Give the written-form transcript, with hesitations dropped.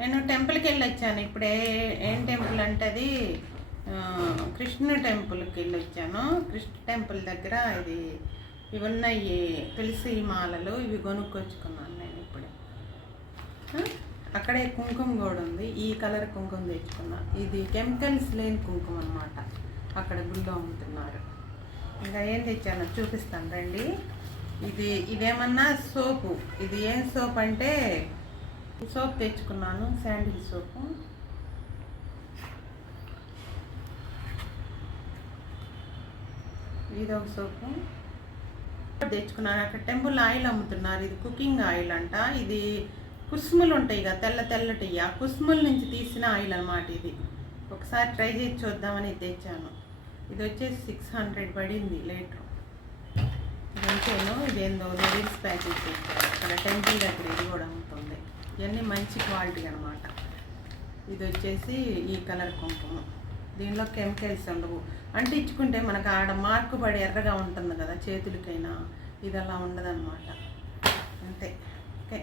నేను టెంపుల్కి వెళ్ళి వచ్చాను ఇప్పుడే. ఏం టెంపుల్ అంటే అది కృష్ణ టెంపుల్కి వెళ్ళి వచ్చాను. కృష్ణ టెంపుల్ దగ్గర ఇవి ఉన్నాయి తులసి మాలలు, ఇవి కొనుక్కొచ్చుకున్నాను నేను ఇప్పుడే. అక్కడే కుంకుమ కూడా ఉంది, ఈ కలర్ కుంకుమ తెచ్చుకున్నా. ఇది కెమికల్స్ లేని కుంకుమ అనమాట, అక్కడ గుళ్ళో అమ్ముతున్నారు. ఇంకా ఏం తెచ్చానో చూపిస్తాను రండి. ఇదేమన్నా సోపు. ఇది ఏం సోప్ అంటే సోప్ తెచ్చుకున్నాను, శాండిల్ సోపు. ఇదొక సోపు తెచ్చుకున్నాను. అక్కడ టెంపుల్ ఆయిల్ అమ్ముతున్నారు, ఇది కుకింగ్ ఆయిల్ అంట. ఇది కుసుములు ఉంటాయి కదా తెల్ల తెల్లటి, ఆ కుసుముల నుంచి తీసిన ఆయిల్ అనమాట. ఇది ఒకసారి ట్రై చేసి చూద్దామని తెచ్చాను. ఇది వచ్చేసి 600 పడింది లీటరు. అంతేను. ఇదేందో నూడిల్స్ ప్యాకెట్ తెచ్చాను. అక్కడ టెంపుల్ దగ్గర ఇది కూడా అమ్ముతుంది. ఇవన్నీ మంచి క్వాలిటీ అనమాట. ఇది వచ్చేసి ఈ కలర్ కుంకుమ, దీనిలో కెమికల్స్ ఉండవు. అంటించుకుంటే మనకు ఆడ మార్కు పడి ఎర్రగా ఉంటుంది కదా చేతులకైనా, ఇది అలా ఉండదన్నమాట. అంతే. ఓకే.